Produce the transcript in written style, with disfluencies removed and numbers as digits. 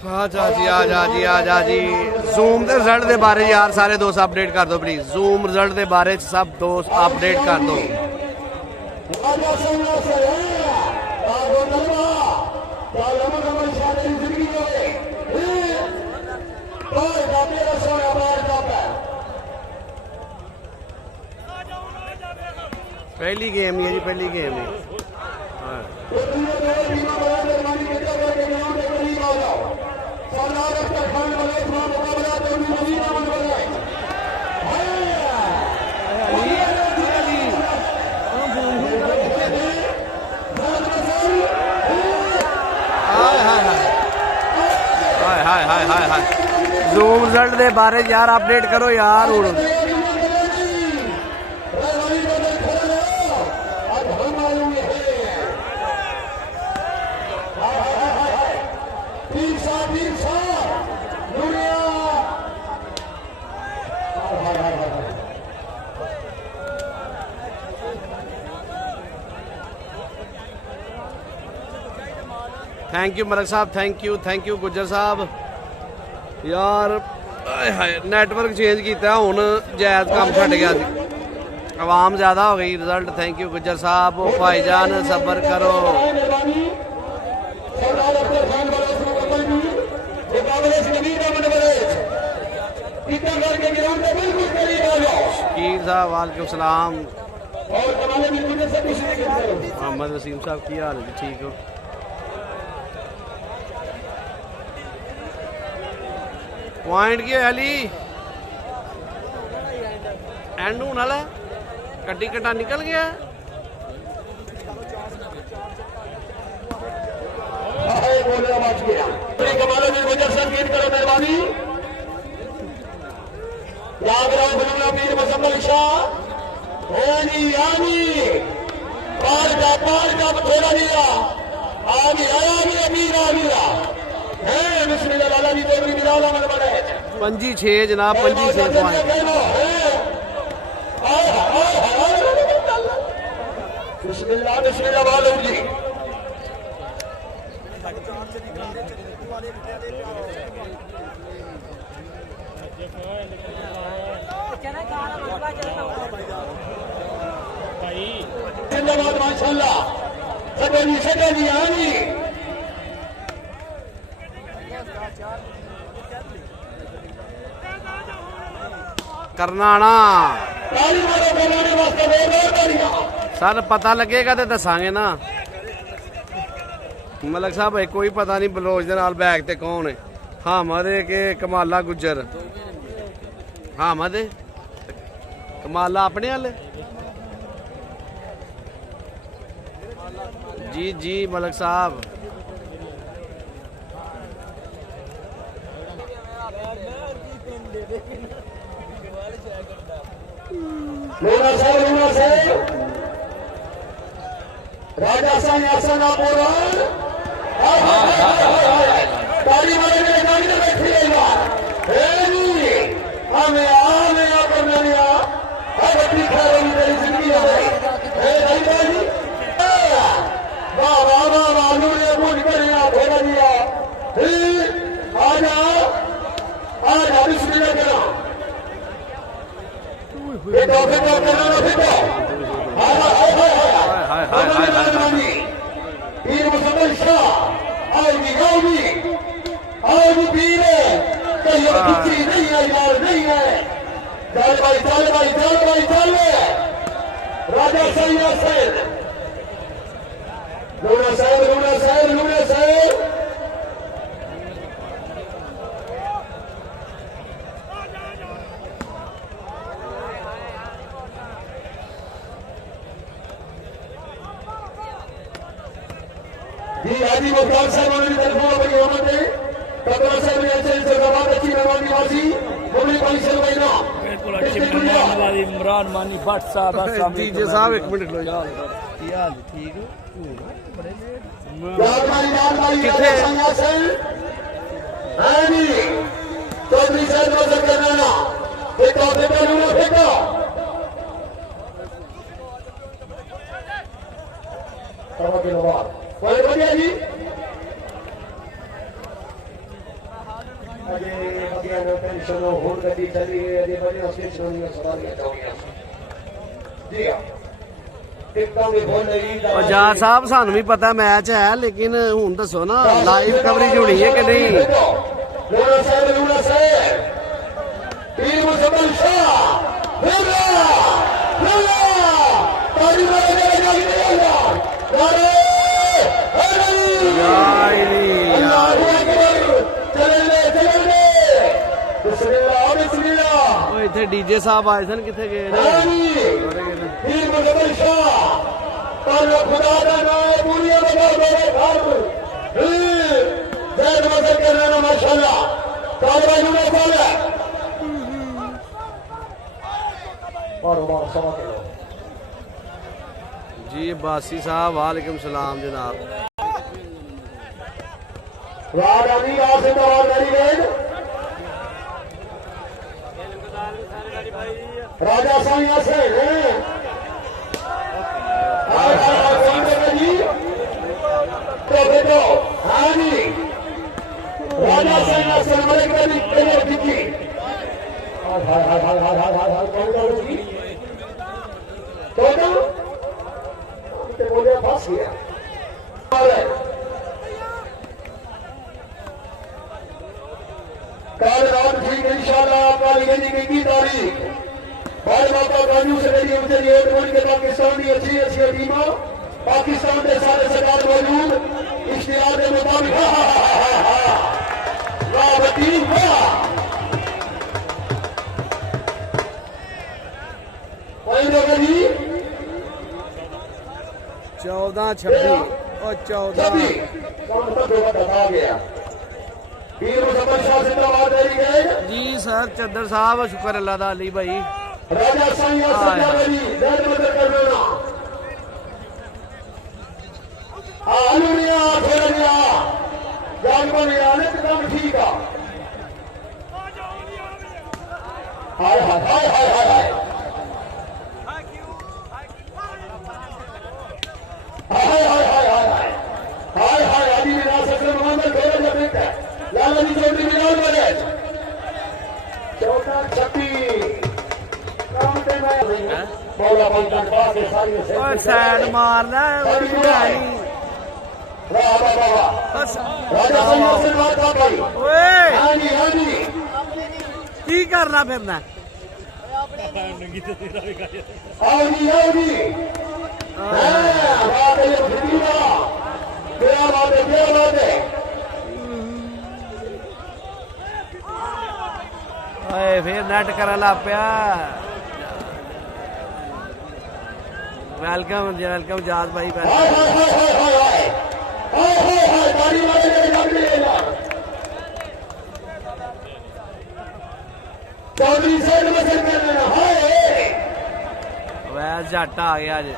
आ जा जी आ जा जी आ जा जी जूम के रिजल्ट के बारे यार सारे दोस्त अपडेट कर दो प्लीज। जूम रिजल्ट के बारे सब दोस्त अपडेट कर दो। पहली गेम है जी, पहली गेम है। हाय हाय हाय हाय जूम रिजल्ट के बारे यार अपडेट करो यार। हूँ थैंक यू मलक साहब, थैंक यू गुज्जर साहब। यार नैटवर्क चेंज किया हूँ जायज़ काम छट गया, आवाम ज़्यादा हो गई। रिजल्ट थैंक यू गुज्जर साहब। भाईजान सब्र करो। शकीर साहब वालेकुम सलाम। मोहम्मद वसीम साहब की हाल है जी? ठीक हो? पॉइंट की अली एंड होने वाला कड्डी कट्टा निकल गया। पंजी 6 जनाब, 5 पॉइंट। जिंदाबाद माशाल्लाह। सगनी आनी करनाना सर पता लगेगा तो दसांगे ना। मलक साहब कोई पता नहीं बलोच दे नाल बैग ते कौन है। हामद के कमाला गुज्जर? हामद कमाला अपने वाले जी जी मलक साहब। राजा साईं आसना पुराण ताली मारे के गाड़ी में बैठी है यार। हे नी हमें करने लिया अब दिखा रही तेरी जिंदगी है। हे नहीं नहीं वाह वाह वाह वाह ने बोल कर या भेजा दिया। आजा बिस्मिल्लाह करो बेटा बेटा करना बेटा। पीर मुसलमान शाह आओगी पीर कहीं किसी नहीं है यार नहीं है। चल भाई राजा साईं हुसैन लूना साहब जी हाजी मुख्तार साहब ने तरफों बड़ी रहमत है। कतरा साहब ने अच्छे से जवाब अच्छी मेहमान निवासी मुरली पाली से भाई ना बिल्कुल अच्छी मेहमान वाली इमरान मानी भट्ट साहब। अस्सलाम डीजे साहब एक मिनट लो यार। यार ठीक हो? बड़े लेट किथे हानी चौधरी साहब नजर करना ना फेंको लूना फेंको। बहुत बढ़िया जी स्टेशन हुण गड्डी चली है अजे बढ़िया स्टेशन दी सवारियां चौड़ियां जी हां टिकटां भी बोल रही और जाट साहब सानू भी पता मैच है लेकिन हुण दसो ना लाइव कवरेज होनी है कि नहीं लोड़ा साहब टीम मुसलमान शाह हुर्रा हुर्रा ताली मारने लगा नारे अल्लाहू अकबर चले बिस्मिल्लाह बिस्मिल्लाह ओ इथे डीजे साहब आए सन किथे गए ने टीम मुसलमान शाह पर खुदा दा नाम पूरी बजा मेरे घर जय मदद करना माशाअल्लाह तालिबान में बोला बार सवा के जी बासी साहब वालेकुम सलाम जनाब राजानी आसिम गाड़ी गए राजा साईं आसे जी तो बेटो हाँ जी राजा साईं आसे हमारे कभी पहले दिखी हाय हाय हाय हाय हाय हाय हाय कौन का उसकी तो बोले फंस गया कल रात ठीक इंशाल्लाह काली गंजी की तारीख भाई माता गांधी से मेरी उनसे वोट के पाकिस्तान की अच्छी अच्छी टीम पाकिस्तान के सारे सरकार मौजूद इश्तिहार के मुताबिक वाह टीम वाह 14-26 और 14 जी सर चद्दर साहब शुक्र अल्लाह दा अली भाई राजा साईं ठीक है हाय हाय हाय हाय हाय हाय हाय हाय हाय हाय हाय अभी मेरा ससुर मोहम्मद घोड़ा जब बेटा लाला जी चौधरी मिलान वाले 14-26 काम पे मैं मौला पंकज पास के सारी से ओए साइड मारना और नहीं वाह वाह वाह राजा साईं से बात कर भाई ओए हां जी की करना फिरना आओ जी बात है फकीरा क्या बात है ओए फिर नेट करा ला पिया वेलकम जात भाई हाय गाड़ी वाले ने लग लिया चौधरी साइड में से कर रहे हैं हाय वैस जट आ गया आज